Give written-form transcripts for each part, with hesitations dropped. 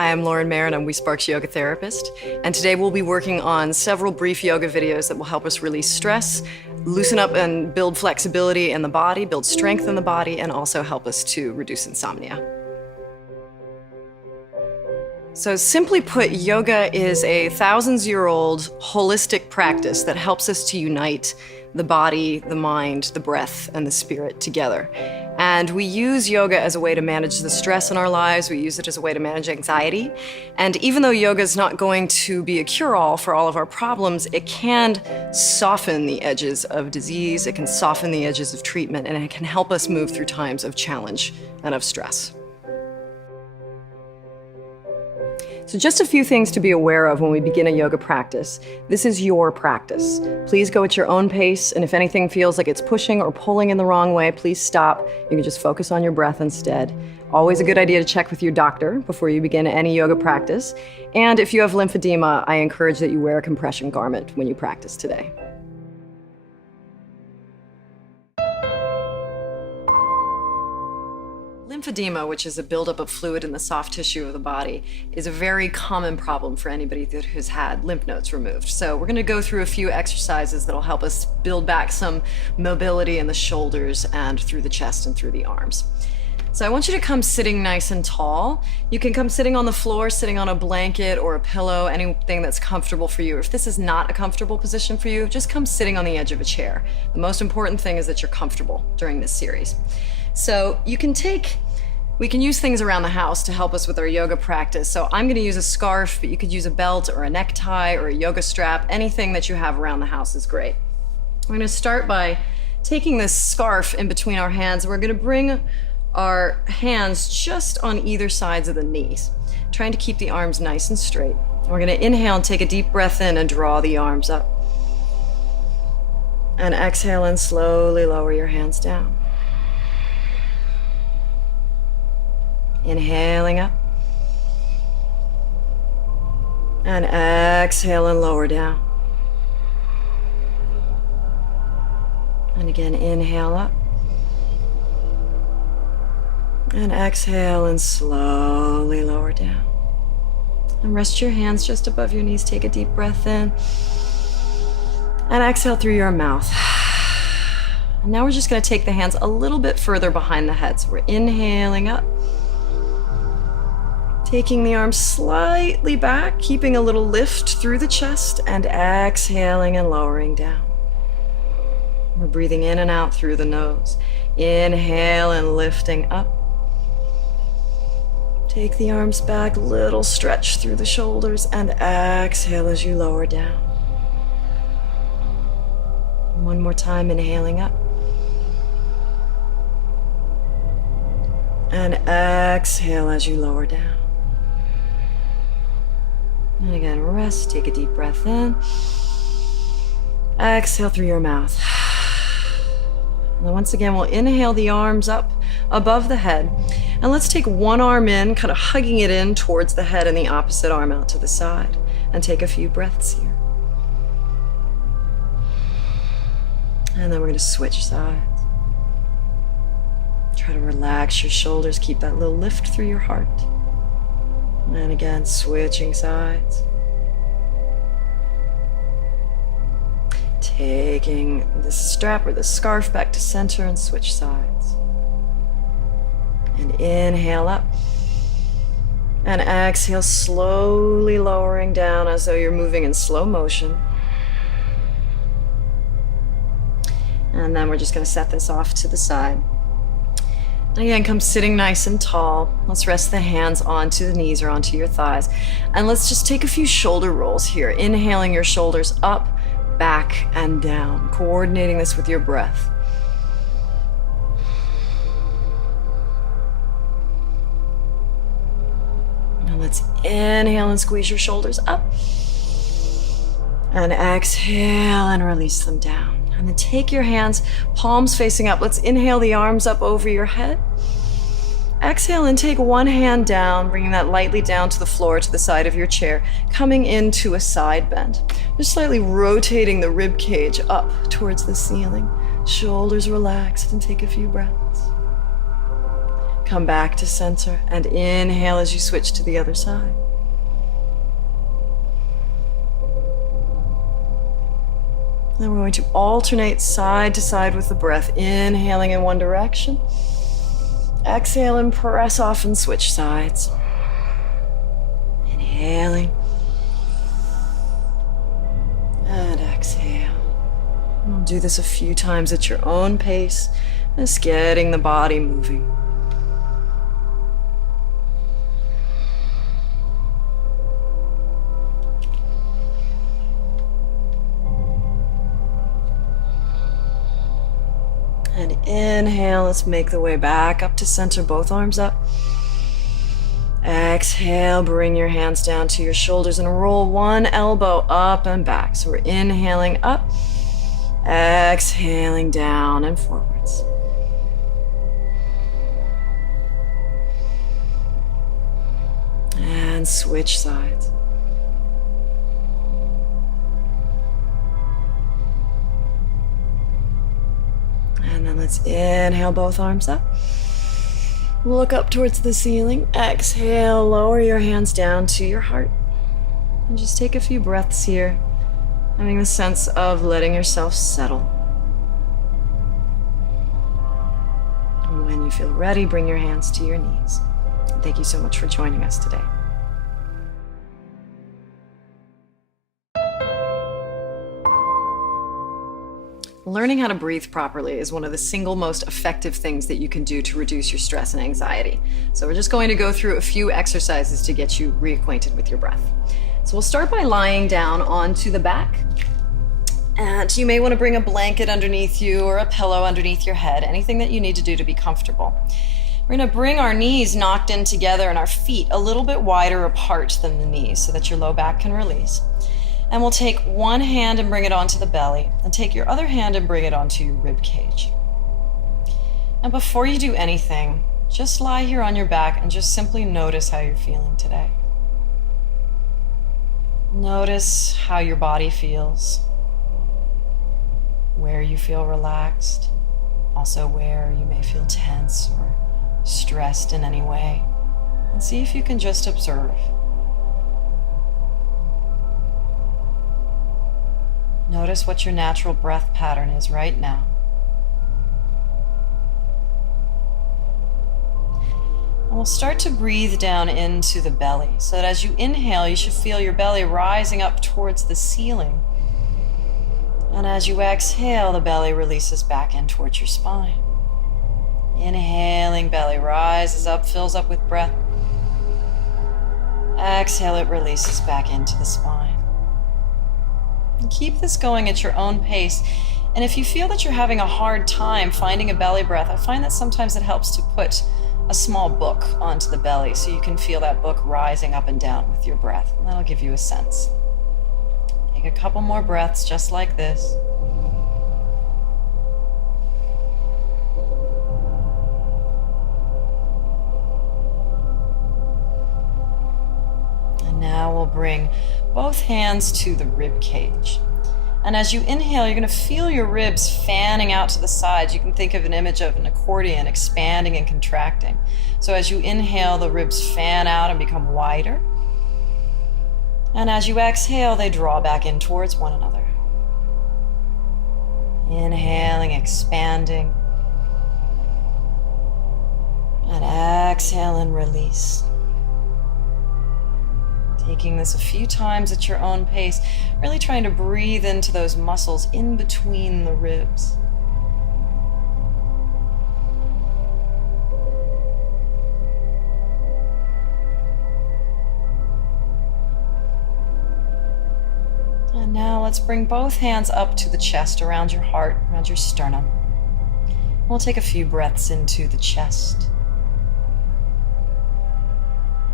I am Lauren Mayer and I'm weSPARK's yoga therapist. And today we'll be working on several brief yoga videos that will help us release stress, loosen up and build flexibility in the body, build strength in the body, and also help us to reduce insomnia. So simply put, yoga is a thousands-year-old holistic practice that helps us to unite the body, the mind, the breath, and the spirit together. And we use yoga as a way to manage the stress in our lives. We use it as a way to manage anxiety. And even though yoga is not going to be a cure-all for all of our problems, it can soften the edges of disease, it can soften the edges of treatment, and it can help us move through times of challenge and of stress. So just a few things to be aware of when we begin a yoga practice. This is your practice. Please go at your own pace, and if anything feels like it's pushing or pulling in the wrong way, please stop. You can just focus on your breath instead. Always a good idea to check with your doctor before you begin any yoga practice. And if you have lymphedema, I encourage that you wear a compression garment when you practice today. Lymphedema, which is a buildup of fluid in the soft tissue of the body, is a very common problem for anybody that has had lymph nodes removed. So we're going to go through a few exercises that'll help us build back some mobility in the shoulders and through the chest and through the arms. So I want you to come sitting nice and tall. You can come sitting on the floor, sitting on a blanket or a pillow, anything that's comfortable for you. If this is not a comfortable position for you, just come sitting on the edge of a chair. The most important thing is that you're comfortable during this series. So we can use things around the house to help us with our yoga practice. So I'm going to use a scarf, but you could use a belt or a necktie or a yoga strap. Anything that you have around the house is great. We're going to start by taking this scarf in between our hands. We're going to bring our hands just on either sides of the knees, trying to keep the arms nice and straight. We're going to inhale and take a deep breath in and draw the arms up. And exhale and slowly lower your hands down. Inhaling up. And exhale and lower down. And again, inhale up. And exhale and slowly lower down. And rest your hands just above your knees. Take a deep breath in. And exhale through your mouth. And now we're just going to take the hands a little bit further behind the head. So we're inhaling up. Taking the arms slightly back, keeping a little lift through the chest, and exhaling and lowering down. We're breathing in and out through the nose. Inhale and lifting up. Take the arms back, little stretch through the shoulders, and exhale as you lower down. One more time, inhaling up. And exhale as you lower down. And again, rest, take a deep breath in. Exhale through your mouth. And then once again, we'll inhale the arms up above the head. And let's take one arm in, kind of hugging it in towards the head, and the opposite arm out to the side. And take a few breaths here. And then we're going to switch sides. Try to relax your shoulders, keep that little lift through your heart. And again, switching sides. Taking the strap or the scarf back to center and switch sides. And inhale up. And exhale, slowly lowering down as though you're moving in slow motion. And then we're just going to set this off to the side. And again, come sitting nice and tall. Let's rest the hands onto the knees or onto your thighs. And let's just take a few shoulder rolls here. Inhaling your shoulders up, back, and down. Coordinating this with your breath. Now let's inhale and squeeze your shoulders up. And exhale and release them down. And then take your hands, palms facing up. Let's inhale the arms up over your head. Exhale and take one hand down, bringing that lightly down to the floor, to the side of your chair, coming into a side bend. Just slightly rotating the rib cage up towards the ceiling. Shoulders relaxed, and take a few breaths. Come back to center and inhale as you switch to the other side. Then we're going to alternate side to side with the breath, inhaling in one direction. Exhale and press off and switch sides. Inhaling. And exhale. We'll do this a few times at your own pace, just getting the body moving. And inhale, let's make the way back up to center, both arms up. Exhale, bring your hands down to your shoulders and roll one elbow up and back. So we're inhaling up, exhaling down and forwards. And switch sides. And then let's inhale, both arms up. Look up towards the ceiling. Exhale, lower your hands down to your heart. And just take a few breaths here, having the sense of letting yourself settle. And when you feel ready, bring your hands to your knees. And thank you so much for joining us today. Learning how to breathe properly is one of the single most effective things that you can do to reduce your stress and anxiety. So we're just going to go through a few exercises to get you reacquainted with your breath. So we'll start by lying down onto the back. And you may want to bring a blanket underneath you or a pillow underneath your head, anything that you need to do to be comfortable. We're going to bring our knees knocked in together and our feet a little bit wider apart than the knees so that your low back can release. And we'll take one hand and bring it onto the belly, and take your other hand and bring it onto your rib cage. And before you do anything, just lie here on your back and just simply notice how you're feeling today. Notice how your body feels, where you feel relaxed, also where you may feel tense or stressed in any way, and see if you can just observe. Notice what your natural breath pattern is right now. And we'll start to breathe down into the belly, so that as you inhale, you should feel your belly rising up towards the ceiling. And as you exhale, the belly releases back in towards your spine. Inhaling, belly rises up, fills up with breath. Exhale, it releases back into the spine. And keep this going at your own pace. And if you feel that you're having a hard time finding a belly breath, I find that sometimes it helps to put a small book onto the belly so you can feel that book rising up and down with your breath. And that'll give you a sense. Take a couple more breaths just like this. And now we'll bring both hands to the rib cage. And as you inhale, you're going to feel your ribs fanning out to the sides. You can think of an image of an accordion expanding and contracting. So as you inhale, the ribs fan out and become wider. And as you exhale, they draw back in towards one another. Inhaling, expanding. And exhale and release. Taking this a few times at your own pace, really trying to breathe into those muscles in between the ribs. And now let's bring both hands up to the chest, around your heart, around your sternum. We'll take a few breaths into the chest.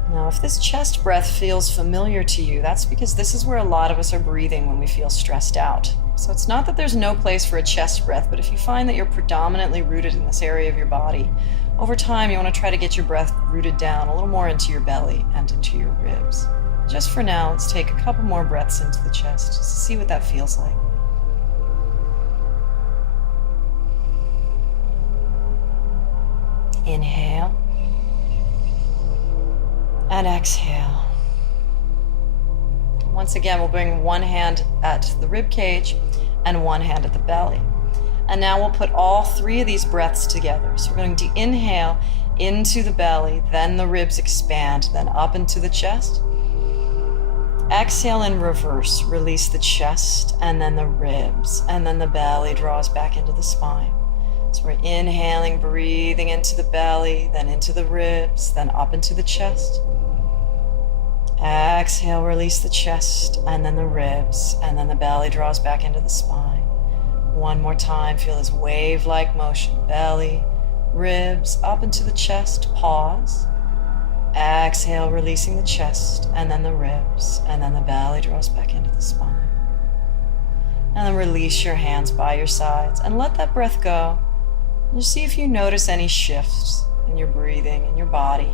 Now, if this chest breath feels familiar to you, that's because this is where a lot of us are breathing when we feel stressed out. So it's not that there's no place for a chest breath, but if you find that you're predominantly rooted in this area of your body, over time you want to try to get your breath rooted down a little more into your belly and into your ribs. Just for now, let's take a couple more breaths into the chest just to see what that feels like. Inhale. And exhale. Once again, we'll bring one hand at the rib cage and one hand at the belly. And now we'll put all three of these breaths together. So we're going to inhale into the belly, then the ribs expand, then up into the chest. Exhale in reverse, release the chest and then the ribs, and then the belly draws back into the spine. So we're inhaling, breathing into the belly, then into the ribs, then up into the chest. Exhale, release the chest and then the ribs, and then the belly draws back into the spine. One more time, feel this wave-like motion. Belly, ribs, up into the chest, pause. Exhale, releasing the chest and then the ribs, and then the belly draws back into the spine. And then release your hands by your sides and let that breath go. And just see if you notice any shifts in your breathing, in your body.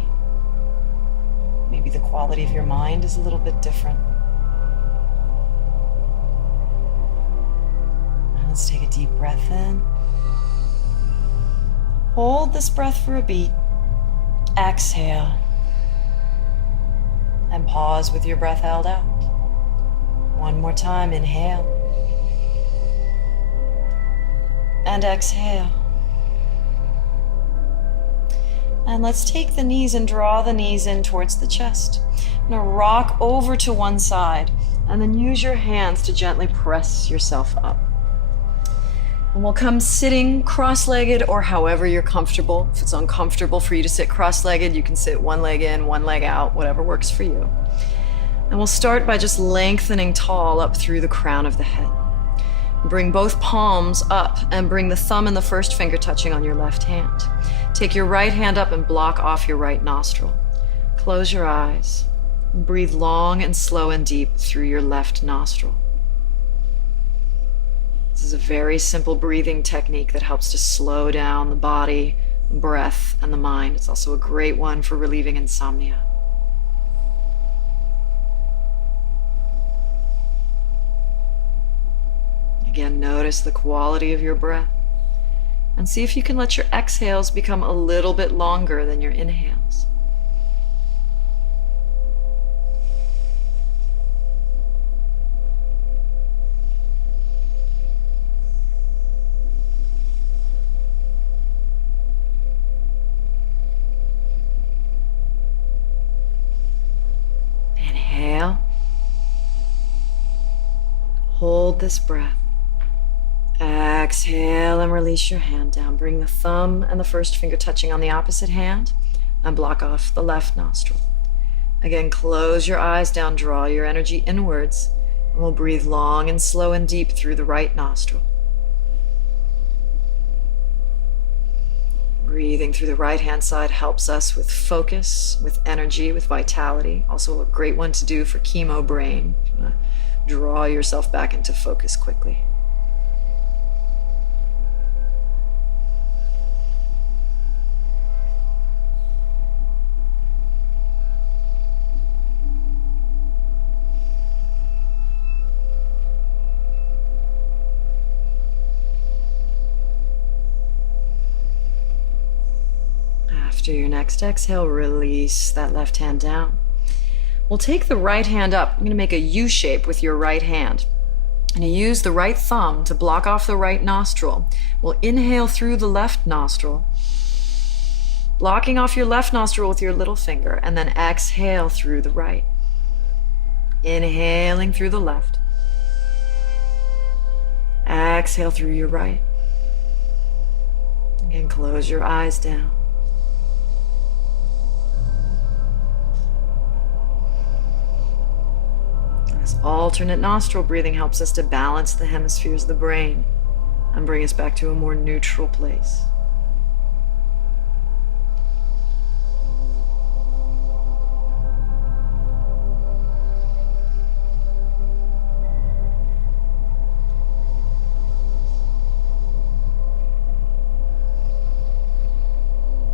Maybe the quality of your mind is a little bit different. And let's take a deep breath in. Hold this breath for a beat. Exhale. And pause with your breath held out. One more time, inhale. And exhale. And let's take the knees and draw the knees in towards the chest. I'm going to rock over to one side and then use your hands to gently press yourself up. And we'll come sitting cross-legged or however you're comfortable. If it's uncomfortable for you to sit cross-legged, you can sit one leg in, one leg out, whatever works for you. And we'll start by just lengthening tall up through the crown of the head. Bring both palms up and bring the thumb and the first finger touching on your left hand. Take your right hand up and block off your right nostril. Close your eyes. Breathe long and slow and deep through your left nostril. This is a very simple breathing technique that helps to slow down the body, breath, and the mind. It's also a great one for relieving insomnia. Again, notice the quality of your breath and see if you can let your exhales become a little bit longer than your inhales. Inhale. Hold this breath. Exhale and release your hand down. Bring the thumb and the first finger touching on the opposite hand and block off the left nostril. Again, close your eyes down, draw your energy inwards, and we'll breathe long and slow and deep through the right nostril. Breathing through the right-hand side helps us with focus, with energy, with vitality. Also a great one to do for chemo brain. Draw yourself back into focus quickly. After your next exhale, release that left hand down. We'll take the right hand up. I'm going to make a U shape with your right hand. And you use the right thumb to block off the right nostril. We'll inhale through the left nostril, blocking off your left nostril with your little finger, and then exhale through the right. Inhaling through the left. Exhale through your right. Again, close your eyes down. This alternate nostril breathing helps us to balance the hemispheres of the brain and bring us back to a more neutral place.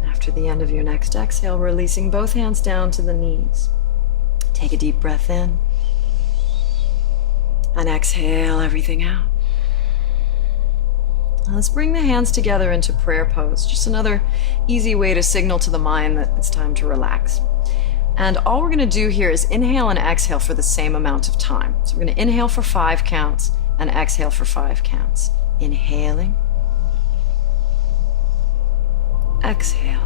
After the end of your next exhale, releasing both hands down to the knees. Take a deep breath in. And exhale everything out. Now let's bring the hands together into prayer pose. Just another easy way to signal to the mind that it's time to relax. And all we're going to do here is inhale and exhale for the same amount of time. So we're going to inhale for 5 counts and exhale for 5 counts. Inhaling. Exhale.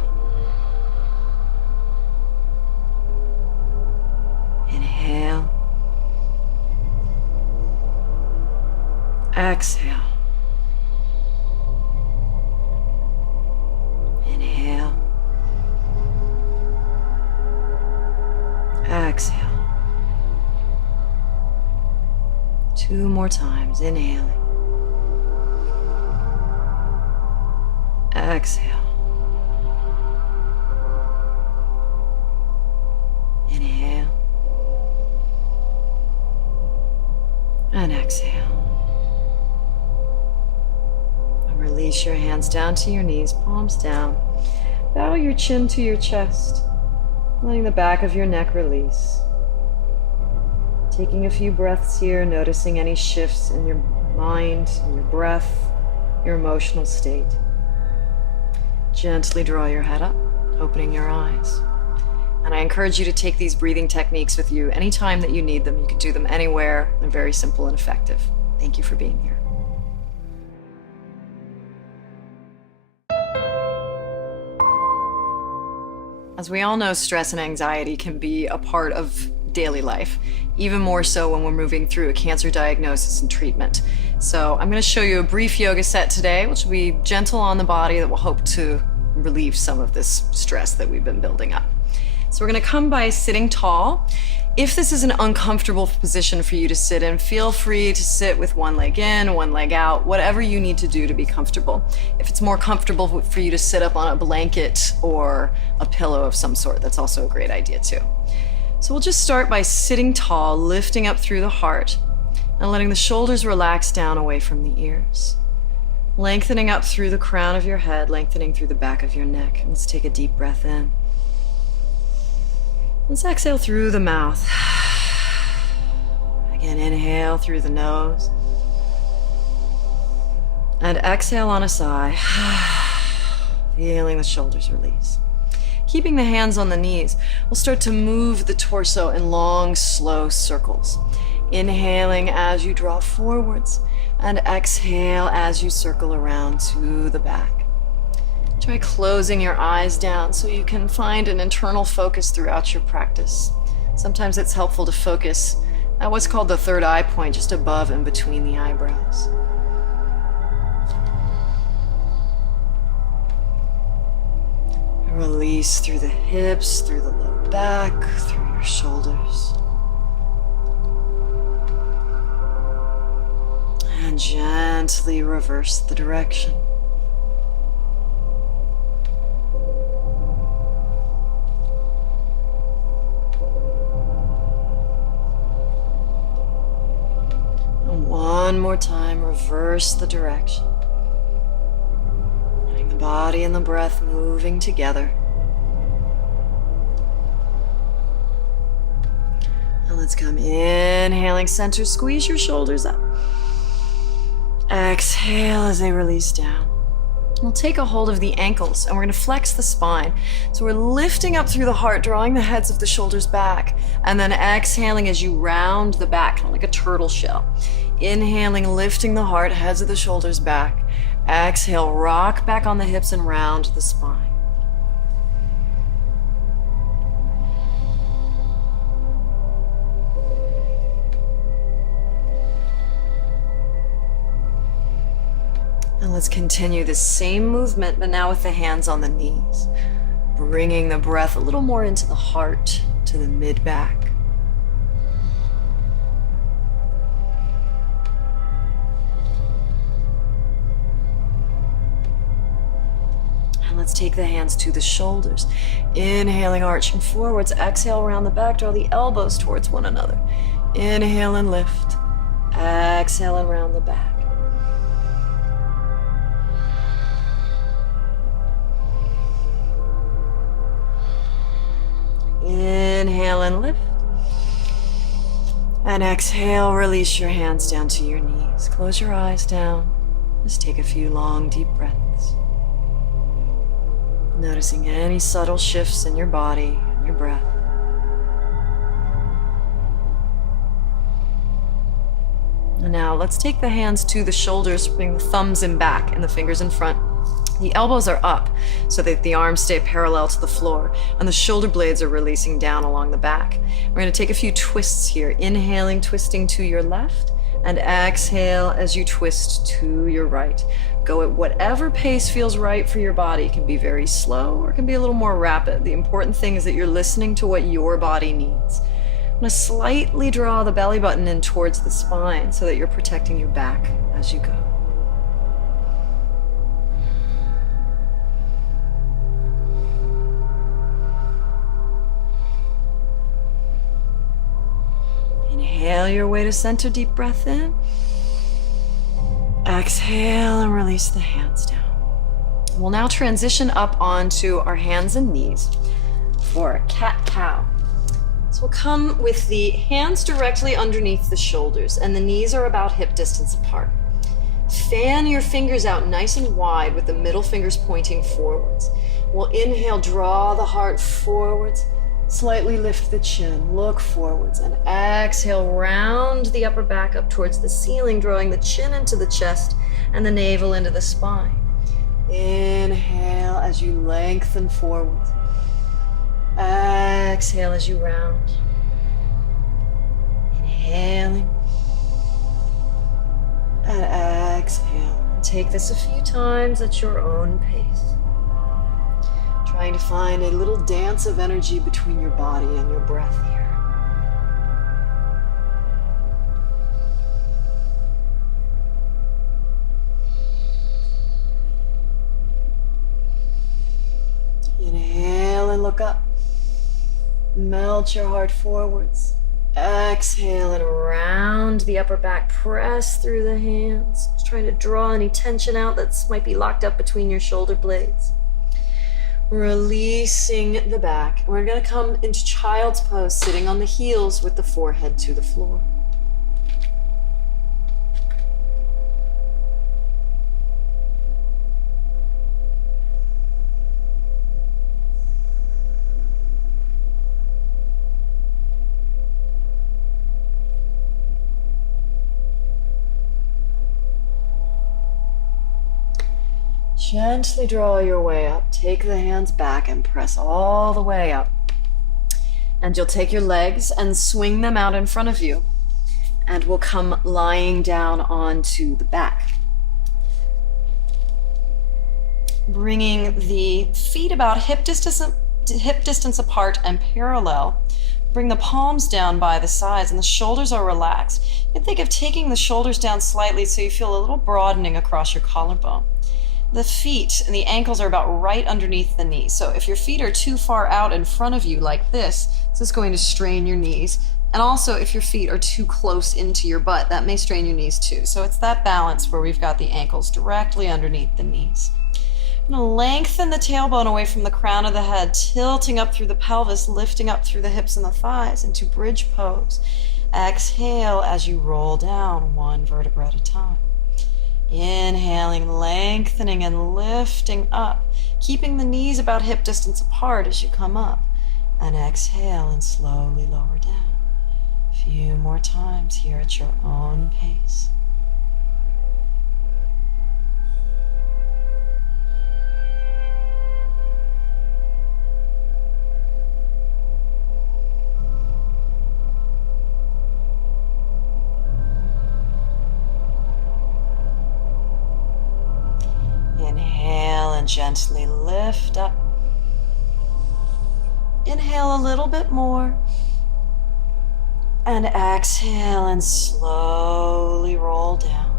Inhale. Exhale. Inhale. Exhale. 2 more times. Inhaling. Exhale. Inhale. And exhale. And release your hands down to your knees, palms down. Bow your chin to your chest, letting the back of your neck release. Taking a few breaths here, noticing any shifts in your mind, in your breath, your emotional state. Gently draw your head up, opening your eyes. And I encourage you to take these breathing techniques with you anytime that you need them. You can do them anywhere. They're very simple and effective. Thank you for being here. As we all know, stress and anxiety can be a part of daily life, even more so when we're moving through a cancer diagnosis and treatment. So I'm going to show you a brief yoga set today, which will be gentle on the body, that will hope to relieve some of this stress that we've been building up. So we're going to come by sitting tall. If this is an uncomfortable position for you to sit in, feel free to sit with one leg in, one leg out, whatever you need to do to be comfortable. If it's more comfortable for you to sit up on a blanket or a pillow of some sort, that's also a great idea too. So we'll just start by sitting tall, lifting up through the heart and letting the shoulders relax down away from the ears. Lengthening up through the crown of your head, lengthening through the back of your neck. And let's take a deep breath in. Let's exhale through the mouth. Again, inhale through the nose. And exhale on a sigh. Feeling the shoulders release. Keeping the hands on the knees, we'll start to move the torso in long, slow circles. Inhaling as you draw forwards, and exhale as you circle around to the back. Try closing your eyes down so you can find an internal focus throughout your practice. Sometimes it's helpful to focus at what's called the third eye point, just above and between the eyebrows. Release through the hips, through the low back, through your shoulders. And gently reverse the direction. And one more time, reverse the direction. Letting the body and the breath moving together. And let's come inhaling center, squeeze your shoulders up. Exhale as they release down. We'll take a hold of the ankles and we're going to flex the spine. So we're lifting up through the heart, drawing the heads of the shoulders back, and then exhaling as you round the back, kind of like a turtle shell. Inhaling, lifting the heart, heads of the shoulders back. Exhale, rock back on the hips and round the spine. And let's continue the same movement, but now with the hands on the knees. Bringing the breath a little more into the heart, to the mid-back. And let's take the hands to the shoulders. Inhaling, arching forwards. Exhale, around the back. Draw the elbows towards one another. Inhale and lift. Exhale and round the back. Inhale and lift. And exhale, release your hands down to your knees. Close your eyes down. Just take a few long, deep breaths. Noticing any subtle shifts in your body and your breath. And now let's take the hands to the shoulders, bring the thumbs in back and the fingers in front. The elbows are up so that the arms stay parallel to the floor, and the shoulder blades are releasing down along the back. We're going to take a few twists here, inhaling, twisting to your left, and exhale as you twist to your right. Go at whatever pace feels right for your body. It can be very slow or it can be a little more rapid. The important thing is that you're listening to what your body needs. I'm going to slightly draw the belly button in towards the spine so that you're protecting your back as you go. Inhale your way to center, deep breath in. Exhale and release the hands down. We'll now transition up onto our hands and knees for a cat-cow. So we'll come with the hands directly underneath the shoulders and the knees are about hip distance apart. Fan your fingers out nice and wide with the middle fingers pointing forwards. We'll inhale, draw the heart forwards, slightly lift the chin, look forwards, and exhale, round the upper back up towards the ceiling, drawing the chin into the chest and the navel into the spine. Inhale as you lengthen forwards. Exhale as you round. Inhaling and exhale. Take this a few times at your own pace. Trying to find a little dance of energy between your body and your breath here. Inhale and look up. Melt your heart forwards. Exhale and round the upper back. Press through the hands. Just trying to draw any tension out that might be locked up between your shoulder blades. Releasing the back. We're going to come into child's pose, sitting on the heels with the forehead to the floor. Gently draw your way up. Take the hands back and press all the way up. And you'll take your legs and swing them out in front of you. And we'll come lying down onto the back. Bringing the feet about hip distance apart and parallel. Bring the palms down by the sides and the shoulders are relaxed. You can think of taking the shoulders down slightly so you feel a little broadening across your collarbone. The feet and the ankles are about right underneath the knees. So if your feet are too far out in front of you like this is going to strain your knees. And also if your feet are too close into your butt, that may strain your knees too. So it's that balance where we've got the ankles directly underneath the knees. I'm going to lengthen the tailbone away from the crown of the head, tilting up through the pelvis, lifting up through the hips and the thighs into bridge pose. Exhale as you roll down one vertebra at a time. Inhaling, lengthening and lifting up, keeping the knees about hip distance apart as you come up. And exhale and slowly lower down. A few more times here at your own pace. Inhale and gently lift up. Inhale a little bit more. And exhale and slowly roll down.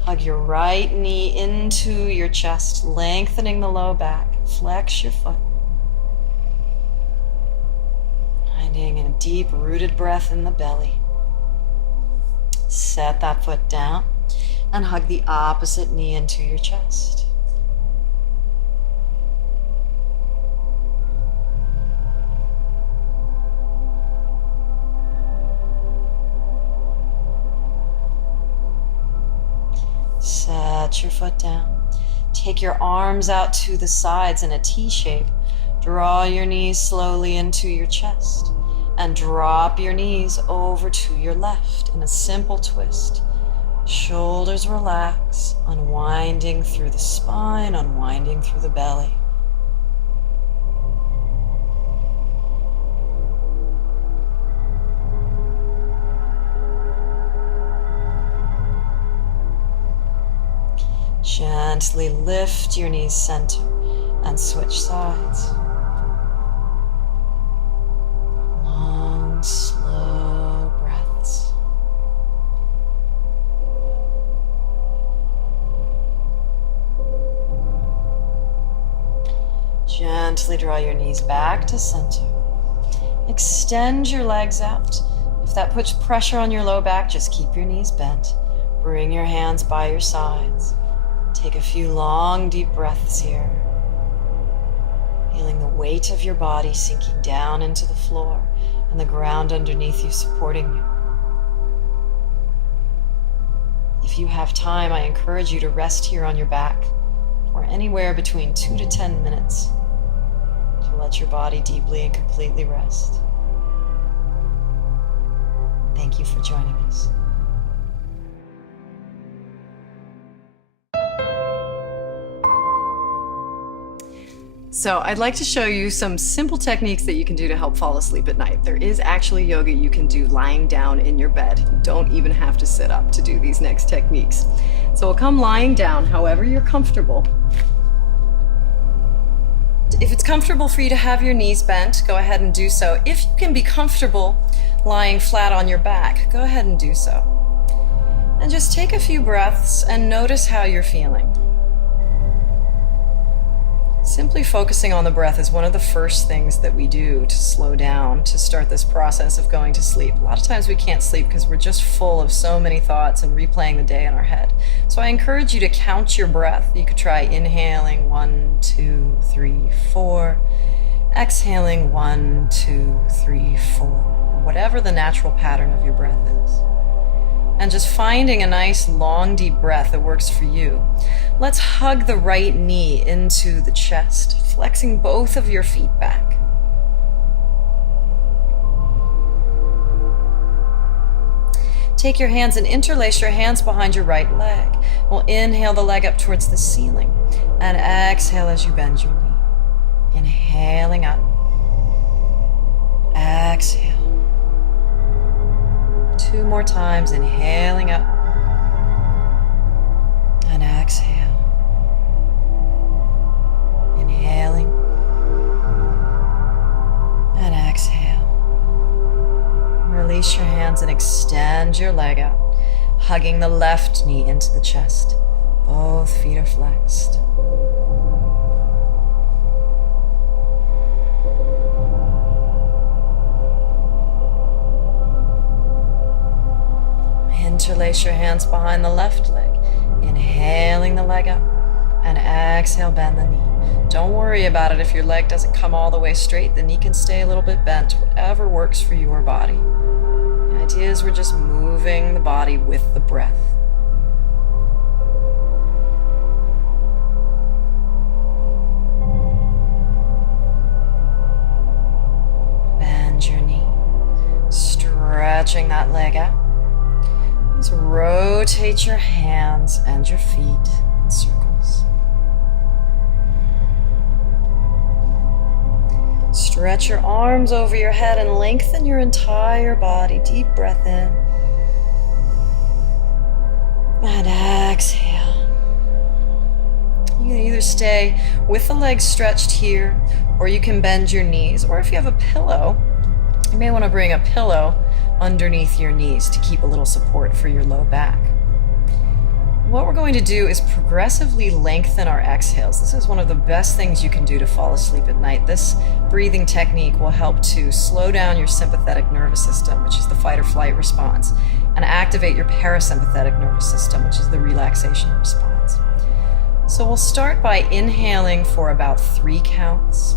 Hug your right knee into your chest, lengthening the low back. Flex your foot. Finding a deep rooted breath in the belly. Set that foot down. And hug the opposite knee into your chest. Set your foot down. Take your arms out to the sides in a T shape. Draw your knees slowly into your chest. And drop your knees over to your left in a simple twist. Shoulders relax, unwinding through the spine, unwinding through the belly. Gently lift your knees center and switch sides. Long, slow breaths. Gently draw your knees back to center. Extend your legs out. If that puts pressure on your low back, just keep your knees bent. Bring your hands by your sides. Take a few long, deep breaths here. Feeling the weight of your body sinking down into the floor and the ground underneath you supporting you. If you have time, I encourage you to rest here on your back for anywhere between 2 to 10 minutes to let your body deeply and completely rest. Thank you for joining us. So I'd like to show you some simple techniques that you can do to help fall asleep at night. There is actually yoga you can do lying down in your bed. You don't even have to sit up to do these next techniques. So we'll come lying down however you're comfortable. If it's comfortable for you to have your knees bent, go ahead and do so. If you can be comfortable lying flat on your back, go ahead and do so. And just take a few breaths and notice how you're feeling. Simply focusing on the breath is one of the first things that we do to slow down, to start this process of going to sleep. A lot of times we can't sleep because we're just full of so many thoughts and replaying the day in our head. So I encourage you to count your breath. You could try inhaling 1, 2, 3, 4. Exhaling 1, 2, 3, 4. Or whatever the natural pattern of your breath is. And just finding a nice long deep breath that works for you. Let's hug the right knee into the chest, flexing both of your feet back. Take your hands and interlace your hands behind your right leg. We'll inhale the leg up towards the ceiling and exhale as you bend your knee. Inhaling up. Exhale. 2 more times, inhaling up and exhale. Inhaling and exhale. Release your hands and extend your leg out, hugging the left knee into the chest. Both feet are flexed. Interlace your hands behind the left leg, inhaling the leg up, and exhale, bend the knee. Don't worry about it if your leg doesn't come all the way straight, the knee can stay a little bit bent, whatever works for your body. The idea is we're just moving the body with the breath. Bend your knee, stretching that leg out. Just rotate your hands and your feet in circles. Stretch your arms over your head and lengthen your entire body. Deep breath in. And exhale. You can either stay with the legs stretched here, or you can bend your knees. Or if you have a pillow, you may want to bring a pillow underneath your knees to keep a little support for your low back. What we're going to do is progressively lengthen our exhales. This is one of the best things you can do to fall asleep at night. This breathing technique will help to slow down your sympathetic nervous system, which is the fight or flight response, and activate your parasympathetic nervous system, which is the relaxation response. So we'll start by inhaling for about 3 counts.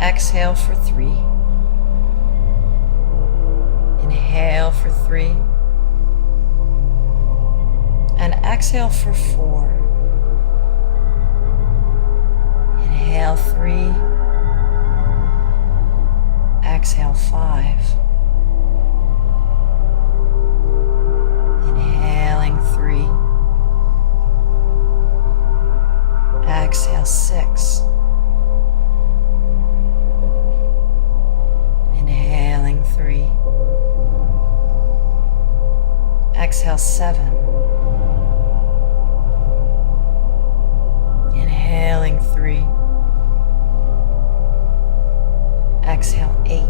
Exhale for 3. Inhale for 3. And exhale for 4. Inhale 3. Exhale 5. Inhaling 3. Exhale 6. Inhaling 3. Exhale 7. Inhaling 3. Exhale 8.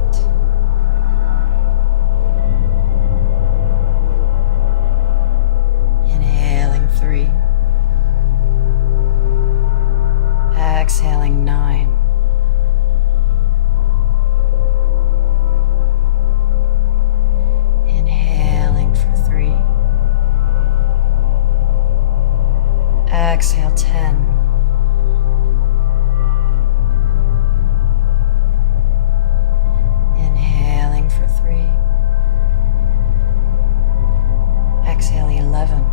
Inhaling 3. Exhaling 9. Inhaling for 3. Exhale 10. Inhaling for 3. Exhale 11.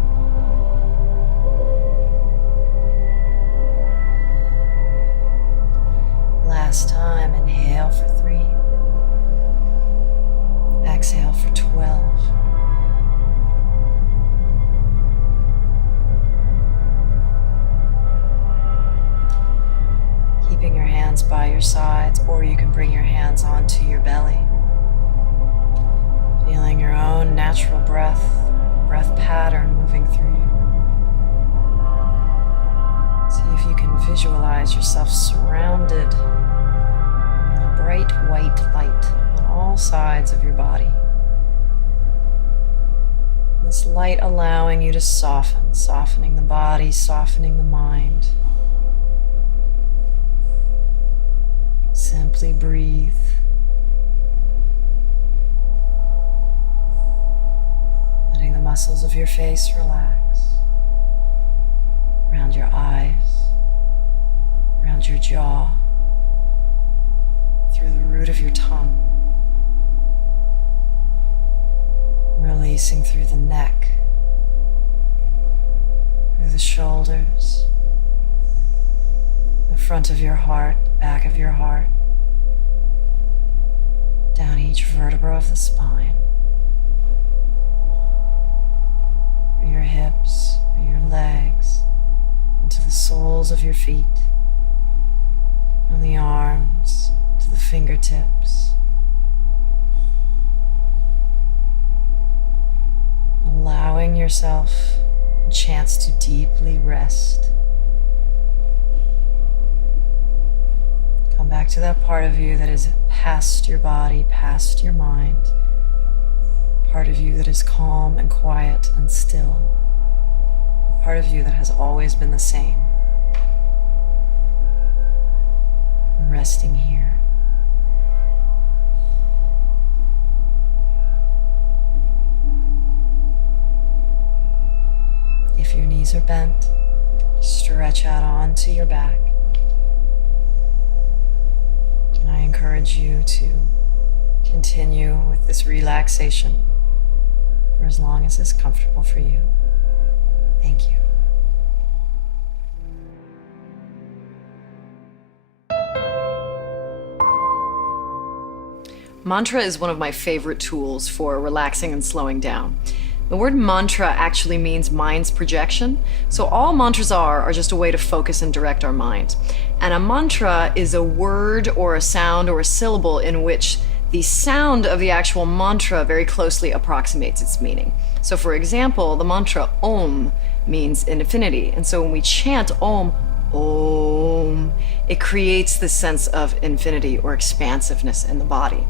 Last time, inhale for 3. Exhale for 12. Keeping your hands by your sides, or you can bring your hands onto your belly. Feeling your own natural breath pattern moving through you. See if you can visualize yourself surrounded in a bright white light on all sides of your body. This light allowing you to softening the body, softening the mind. Simply breathe. Letting the muscles of your face relax. Around your eyes, around your jaw, through the root of your tongue. Releasing through the neck, through the shoulders, the front of your heart, back of your heart, down each vertebra of the spine, through your hips, through your legs, into the soles of your feet, from the arms to the fingertips. Allowing yourself a chance to deeply rest. Come back to that part of you that is past your body, past your mind. Part of you that is calm and quiet and still. Part of you that has always been the same. Resting here. If your knees are bent, stretch out onto your back. And I encourage you to continue with this relaxation for as long as it's comfortable for you. Thank you. Mantra is one of my favorite tools for relaxing and slowing down. The word mantra actually means mind's projection. So all mantras are just a way to focus and direct our mind. And a mantra is a word or a sound or a syllable in which the sound of the actual mantra very closely approximates its meaning. So for example, the mantra Om means infinity. And so when we chant Om, Om, it creates this sense of infinity or expansiveness in the body.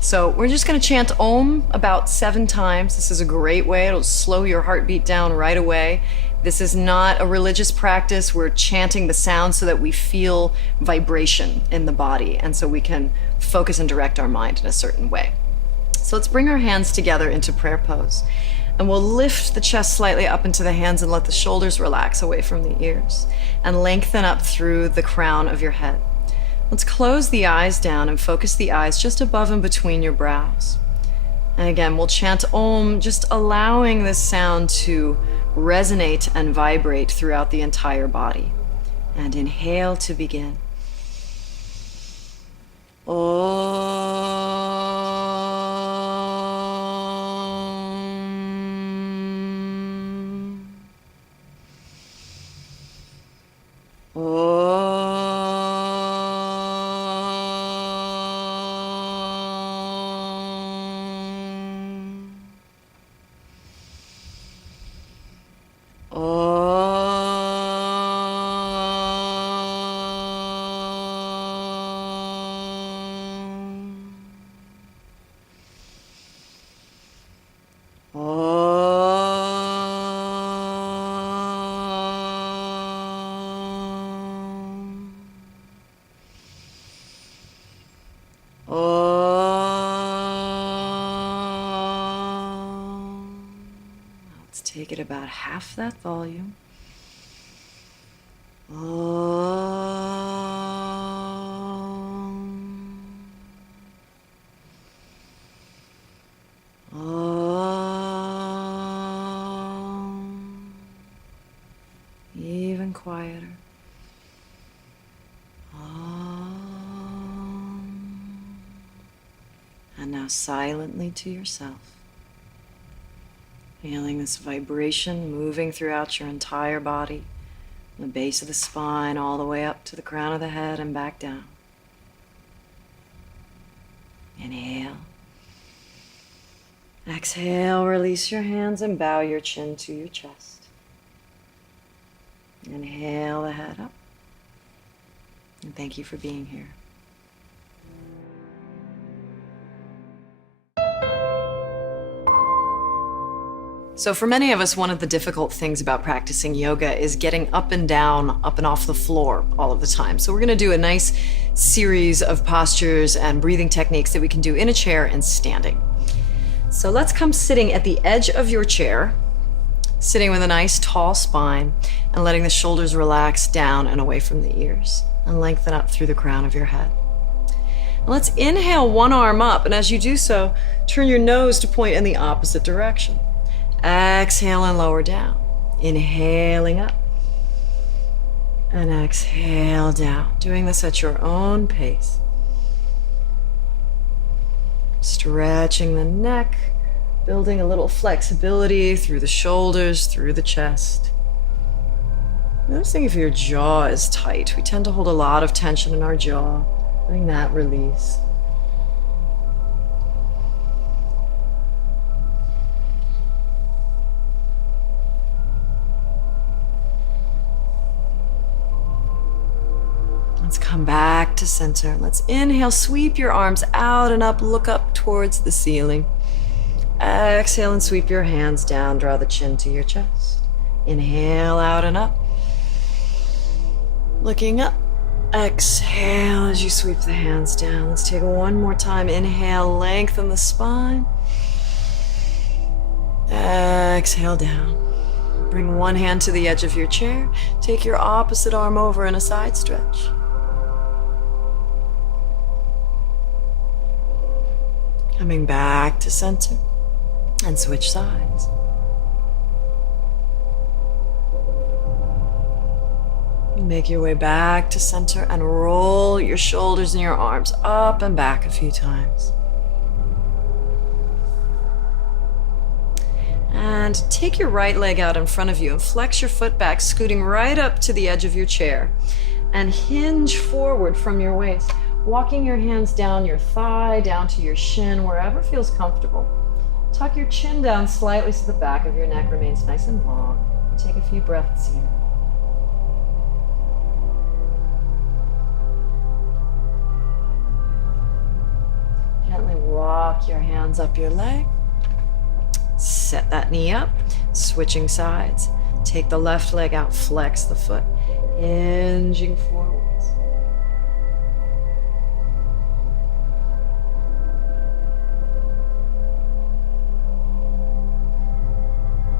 So we're just going to chant Om about 7 times. This is a great way. It'll slow your heartbeat down right away. This is not a religious practice. We're chanting the sound so that we feel vibration in the body, and so we can focus and direct our mind in a certain way. So let's bring our hands together into prayer pose. And we'll lift the chest slightly up into the hands and let the shoulders relax away from the ears and lengthen up through the crown of your head. Let's close the eyes down and focus the eyes just above and between your brows. And again, we'll chant Om, just allowing this sound to resonate and vibrate throughout the entire body. And inhale to begin. Om. Take it about half that volume. Even quieter. And now silently to yourself, feeling this vibration moving throughout your entire body, from the base of the spine all the way up to the crown of the head and back down. Inhale. Exhale, release your hands and bow your chin to your chest. Inhale the head up. And thank you for being here. So for many of us, one of the difficult things about practicing yoga is getting up and down, up and off the floor all of the time. So we're going to do a nice series of postures and breathing techniques that we can do in a chair and standing. So let's come sitting at the edge of your chair, sitting with a nice tall spine and letting the shoulders relax down and away from the ears and lengthen up through the crown of your head. And let's inhale one arm up, and as you do so, turn your nose to point in the opposite direction. Exhale and lower down. Inhaling up. And exhale down. Doing this at your own pace. Stretching the neck, building a little flexibility through the shoulders, through the chest. Noticing if your jaw is tight. We tend to hold a lot of tension in our jaw. Letting that release. Let's come back to center. Let's inhale, sweep your arms out and up, look up towards the ceiling. Exhale and sweep your hands down, draw the chin to your chest. Inhale out and up. Looking up. Exhale as you sweep the hands down. Let's take it one more time. Inhale, lengthen the spine. Exhale down. Bring one hand to the edge of your chair. Take your opposite arm over in a side stretch. Coming back to center and switch sides. Make your way back to center and roll your shoulders and your arms up and back a few times. And take your right leg out in front of you and flex your foot back, scooting right up to the edge of your chair. And hinge forward from your waist, walking your hands down your thigh, down to your shin, wherever feels comfortable. Tuck your chin down slightly so the back of your neck remains nice and long. Take a few breaths here. Gently walk your hands up your leg. Set that knee up, switching sides. Take the left leg out, flex the foot, hinging forwards.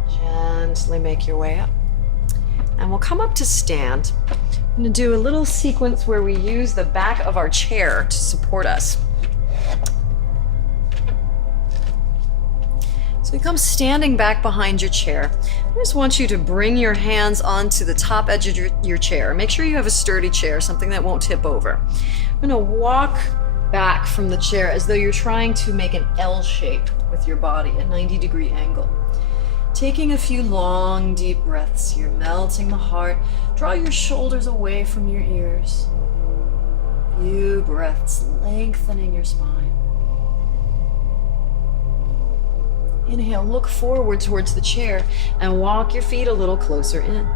Gently make your way up. And we'll come up to stand. I'm going to do a little sequence where we use the back of our chair to support us. So we come standing back behind your chair. I just want you to bring your hands onto the top edge of your chair. Make sure you have a sturdy chair, something that won't tip over. I'm going to walk back from the chair as though you're trying to make an L shape with your body, a 90-degree angle. Taking a few long, deep breaths. You're melting the heart. Draw your shoulders away from your ears. Few breaths, lengthening your spine. Inhale, look forward towards the chair and walk your feet a little closer in.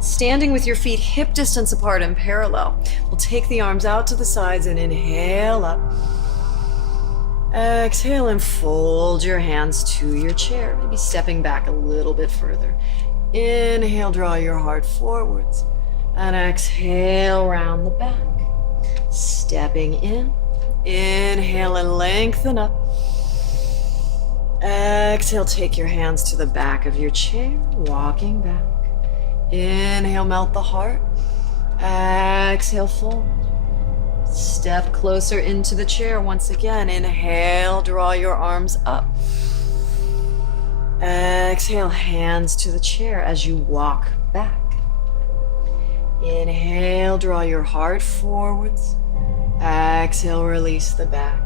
Standing with your feet hip distance apart and parallel. We'll take the arms out to the sides and inhale up. Exhale and fold your hands to your chair, maybe stepping back a little bit further. Inhale, draw your heart forwards. And exhale, round the back. Stepping in. Inhale and lengthen up. Exhale, take your hands to the back of your chair, walking back. Inhale, melt the heart. Exhale, fold. Step closer into the chair once again. Inhale, draw your arms up. Exhale, hands to the chair as you walk back. Inhale, draw your heart forwards. Exhale, release the back.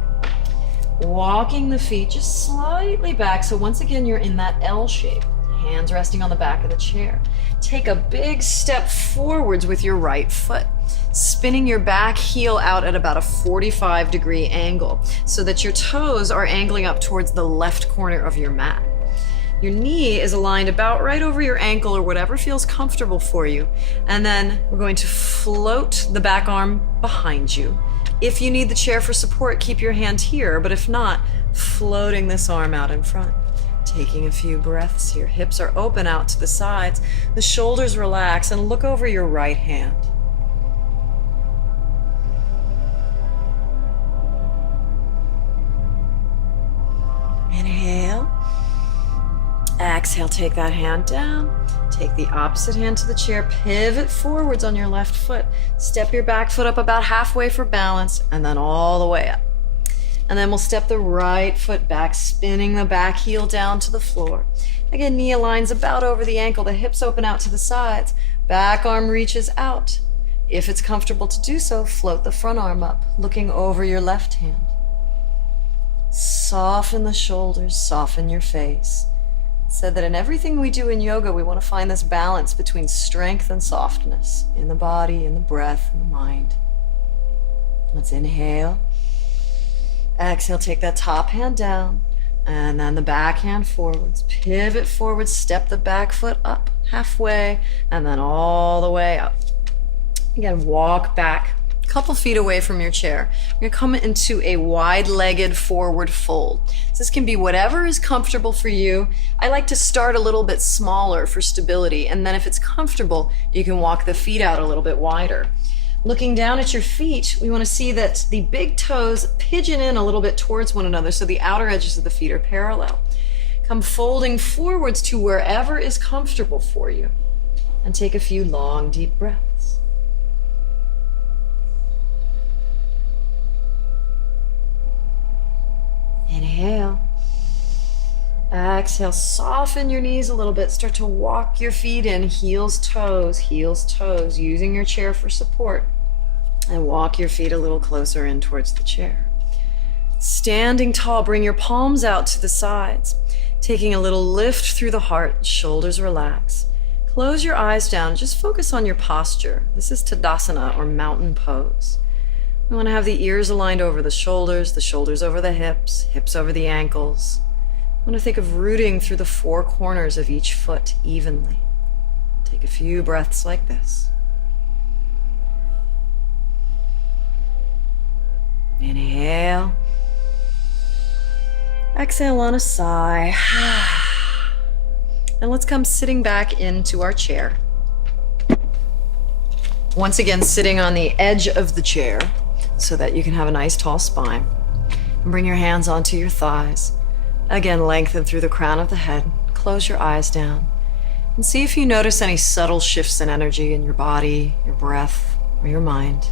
Walking the feet just slightly back. So once again, you're in that L shape. Hands resting on the back of the chair. Take a big step forwards with your right foot, spinning your back heel out at about a 45-degree angle so that your toes are angling up towards the left corner of your mat. Your knee is aligned about right over your ankle or whatever feels comfortable for you. And then we're going to float the back arm behind you. If you need the chair for support, keep your hand here, but if not, floating this arm out in front. Taking a few breaths here. Hips are open out to the sides. The shoulders relax and look over your right hand. Inhale. Exhale, take that hand down. Take the opposite hand to the chair. Pivot forwards on your left foot. Step your back foot up about halfway for balance, and then all the way up. And then we'll step the right foot back, spinning the back heel down to the floor. Again, knee aligns about over the ankle. The hips open out to the sides. Back arm reaches out. If it's comfortable to do so, float the front arm up, looking over your left hand. Soften the shoulders, soften your face. It's said that in everything we do in yoga, we want to find this balance between strength and softness in the body, in the breath, in the mind. Let's inhale. Exhale, take that top hand down, and then the back hand forwards. Pivot forward, step the back foot up halfway, and then all the way up. Again, walk back a couple feet away from your chair. You're gonna come into a wide-legged forward fold. So this can be whatever is comfortable for you. I like to start a little bit smaller for stability, and then if it's comfortable, you can walk the feet out a little bit wider. Looking down at your feet, we want to see that the big toes pigeon in a little bit towards one another so the outer edges of the feet are parallel. Come folding forwards to wherever is comfortable for you. And take a few long, deep breaths. Inhale. Exhale, soften your knees a little bit. Start to walk your feet in, heels, toes, using your chair for support. And walk your feet a little closer in towards the chair. Standing tall, bring your palms out to the sides. Taking a little lift through the heart, shoulders relax. Close your eyes down, just focus on your posture. This is Tadasana, or mountain pose. We want to have the ears aligned over the shoulders over the hips, hips over the ankles. I want to think of rooting through the four corners of each foot evenly. Take a few breaths like this. Inhale. Exhale on a sigh. And let's come sitting back into our chair. Once again, sitting on the edge of the chair so that you can have a nice tall spine. And bring your hands onto your thighs. Again, lengthen through the crown of the head. Close your eyes down. And see if you notice any subtle shifts in energy in your body, your breath, or your mind.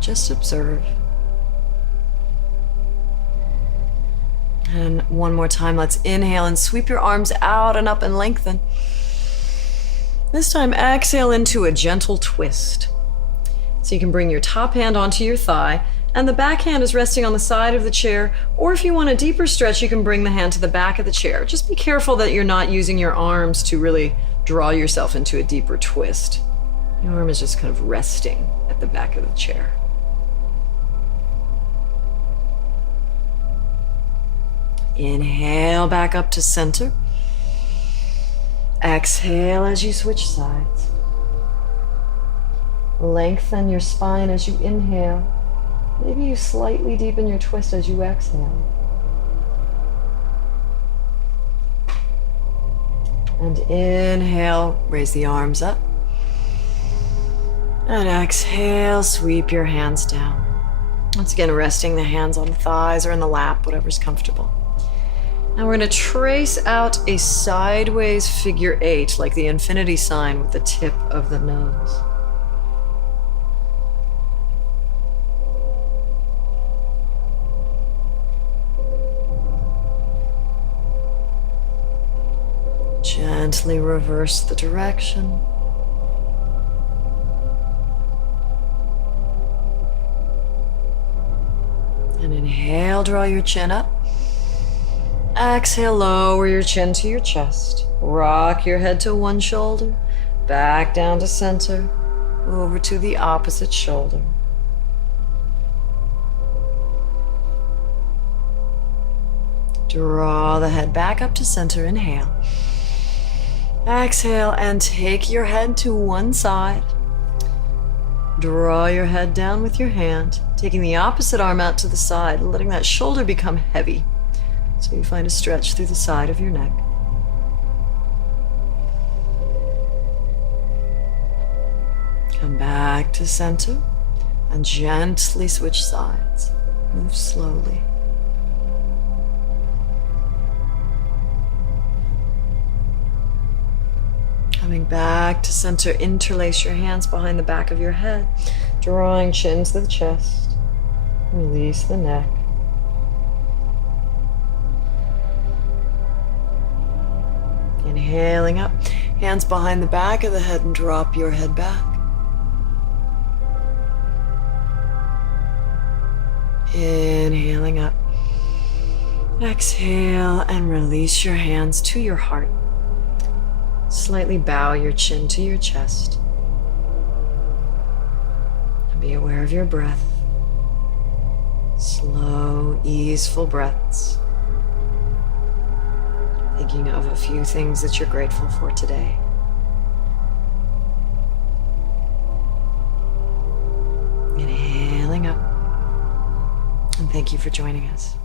Just observe. And one more time, let's inhale and sweep your arms out and up and lengthen. This time, exhale into a gentle twist. So you can bring your top hand onto your thigh, and the back hand is resting on the side of the chair, or if you want a deeper stretch, you can bring the hand to the back of the chair. Just be careful that you're not using your arms to really draw yourself into a deeper twist. Your arm is just kind of resting at the back of the chair. Inhale back up to center. Exhale as you switch sides. Lengthen your spine as you inhale. Maybe you slightly deepen your twist as you exhale. And inhale, raise the arms up. And exhale, sweep your hands down. Once again, resting the hands on the thighs or in the lap, whatever's comfortable. Now we're going to trace out a sideways figure 8, like the infinity sign with the tip of the nose. Gently reverse the direction. And inhale, draw your chin up. Exhale, lower your chin to your chest. Rock your head to one shoulder, back down to center, over to the opposite shoulder. Draw the head back up to center, inhale. Exhale and take your head to one side. Draw your head down with your hand, taking the opposite arm out to the side, letting that shoulder become heavy. So you find a stretch through the side of your neck. Come back to center and gently switch sides. Move slowly. Coming back to center, interlace your hands behind the back of your head, drawing chin to the chest. Release the neck. Inhaling up, hands behind the back of the head and drop your head back. Inhaling up. Exhale and release your hands to your heart. Slightly bow your chin to your chest. And be aware of your breath. Slow, easeful breaths. Thinking of a few things that you're grateful for today. Inhaling up. And thank you for joining us.